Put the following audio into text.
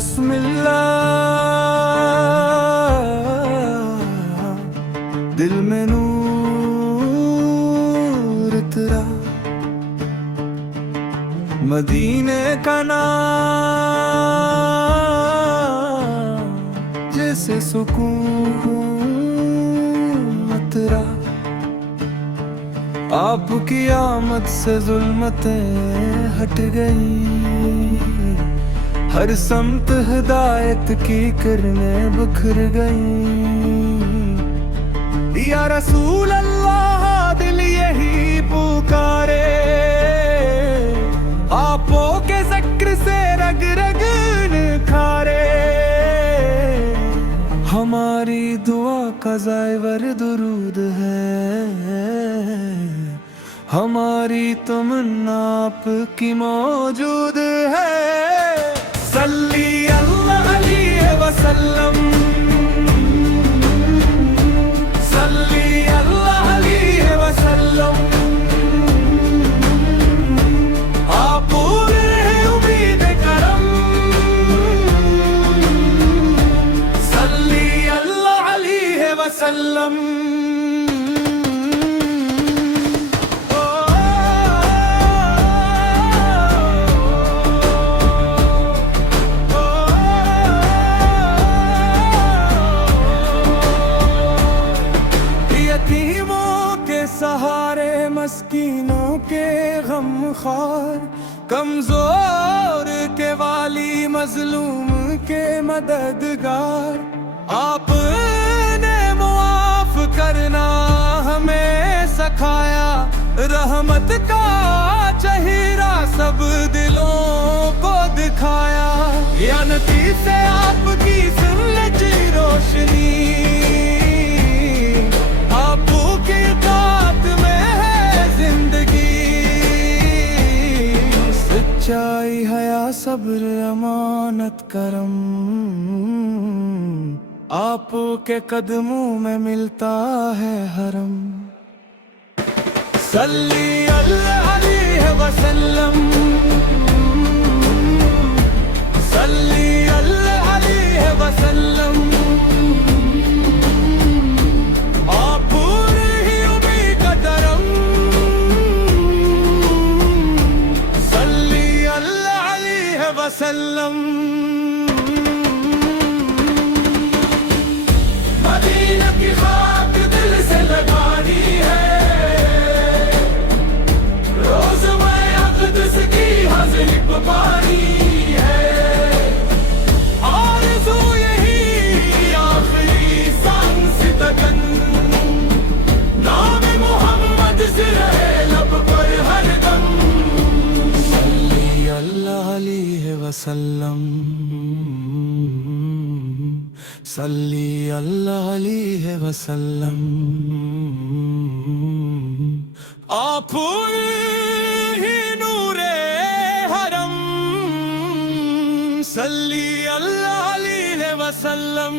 बस्मिल्लाह, दिल में नूर तेरा, मदीने का नाम जैसे सुकून तेरा। आपकी आमद से जुल्मतें हट गई, हर समत हिदायत की किरणें बिखर गई। या रसूल अल्लाह, दिल यही पुकारे, आपो के जिक्र से रग रग निखारे। हमारी दुआ का ज़ायवर दुरूद है, हमारी तमन्ना आपकी मौजूद है। सल्ली अल्लाह अलैहि वसल्लम, सल्ली अल्लाह अलैहि वसल्लम। आप पूरे हैं उम्मीद करम, सल्ली अल्लाह अलैहि वसल्लम। सहारे मस्कीनों के गमखार, कमजोर के वाली मजलूम के मददगार। आपने मुआफ करना हमें सिखाया, रहमत का चेहरा सब दिलों को दिखाया। या नबी से आपकी सुन्नत की रोशनी, सच्चाई हया सब्र अमानत करम, आपके कदमों में मिलता है हरम। सल्ली अल्लाह अलैहि वसल्लम, सल्ली अल्लाह अलैहि वसल्लम। मदीना की खाक दिल से लगानी है, रोज मैं अक़दस की हाज़िरी पानी है। आरज़ू यही आखिरी सांस तकन, नाम मोहम्मद से रहे लब पर हरदम। सल्ली अल्लाह अलैहि वसल्लम, सल्ली अल्लाह अलैहि वसल्लम। आप ही नूरे हरम, सल्ली अल्लाह अलैहि वसल्लम।